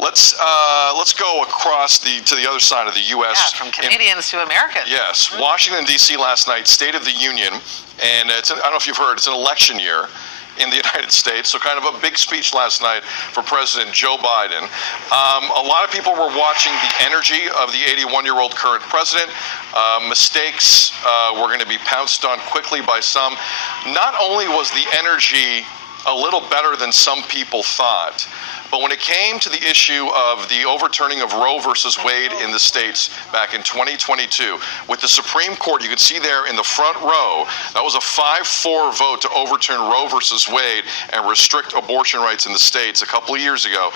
Let's go across to the other side of the U.S. Yeah, from Canadians to Americans. Yes, Washington, D.C. last night, State of the Union, and I don't know if you've heard, it's an election year in the United States, so kind of a big speech last night for President Joe Biden. A lot of people were watching the energy of the 81-year-old current president. Mistakes were going to be pounced on quickly by some. Not only was the energy a little better than some people thought, but when it came to the issue of the overturning of Roe versus Wade in the states back in 2022, with the Supreme Court, you can see there in the front row, that was a 5-4 vote to overturn Roe versus Wade and restrict abortion rights in the states a couple of years ago.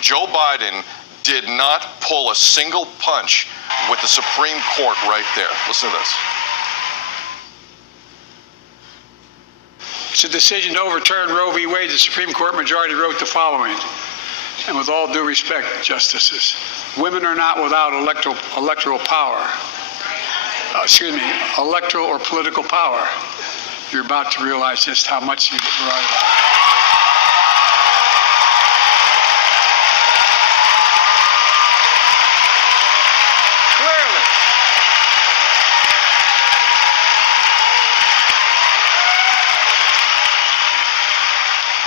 Joe Biden did not pull a single punch with the Supreme Court right there. Listen to this. It's a decision to overturn Roe v. Wade. The Supreme Court majority wrote the following, and with all due respect, justices, women are not without electoral power. Electoral or political power. You're about to realize just how much you've brought it up.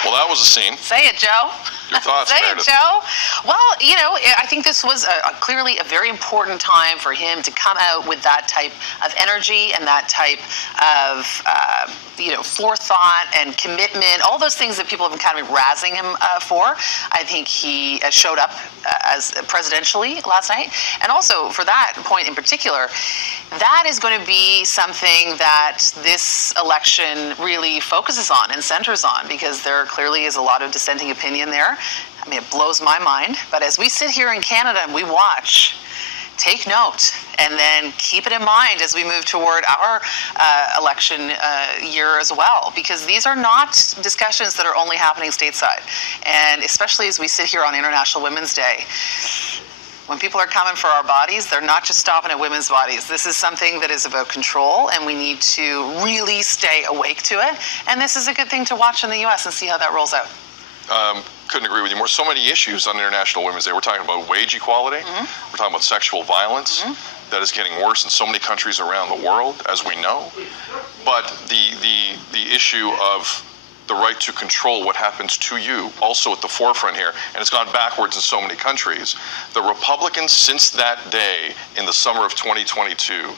Well, that was a scene. Say it, Joe. Your thoughts, Say Meredith? it, Joe. Well, you know, I think this was clearly a very important time for him to come out with that type of energy and that type of, forethought and commitment, all those things that people have been kind of razzing him for. I think he showed up as presidentially last night. And also, for that point in particular, that is going to be something that this election really focuses on and centers on, because there clearly is a lot of dissenting opinion there. I mean, it blows my mind. But as we sit here in Canada and we watch, take note and then keep it in mind as we move toward our election year as well, because these are not discussions that are only happening stateside. And especially as we sit here on International Women's Day, when people are coming for our bodies, they're not just stopping at women's bodies. This is something that is about control, and we need to really stay awake to it. And this is a good thing to watch in the U.S. and see how that rolls out. Couldn't agree with you more. So many issues on International Women's Day. We're talking about wage equality. We're talking about sexual violence that is getting worse in so many countries around the world, as we know. But the issue of the right to control what happens to you, also at the forefront here, and it's gone backwards in so many countries. The Republicans, since that day in the summer of 2022,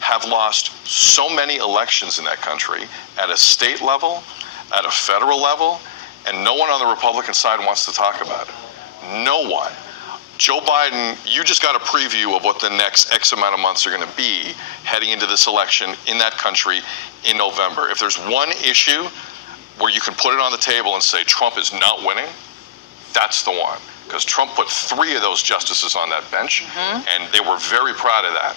have lost so many elections in that country at a state level, at a federal level, and no one on the Republican side wants to talk about it. No one. Joe Biden, you just got a preview of what the next X amount of months are going to be heading into this election in that country in November. If there's one issue where you can put it on the table and say Trump is not winning, that's the one. Because Trump put 3 of those justices on that bench, and they were very proud of that.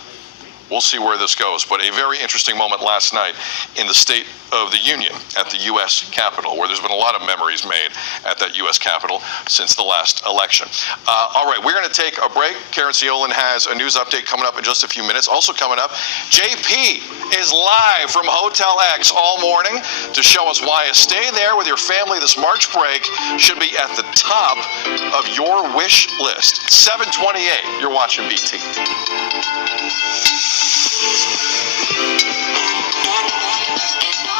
We'll see where this goes. But a very interesting moment last night in the State of the Union at the U.S. Capitol, where there's been a lot of memories made at that U.S. Capitol since the last election. All right, we're going to take a break. Karen Siolan has a news update coming up in just a few minutes. Also coming up, JP is live from Hotel X all morning to show us why a stay there with your family this March break should be at the top of your wish list. 7:28, you're watching BT. It's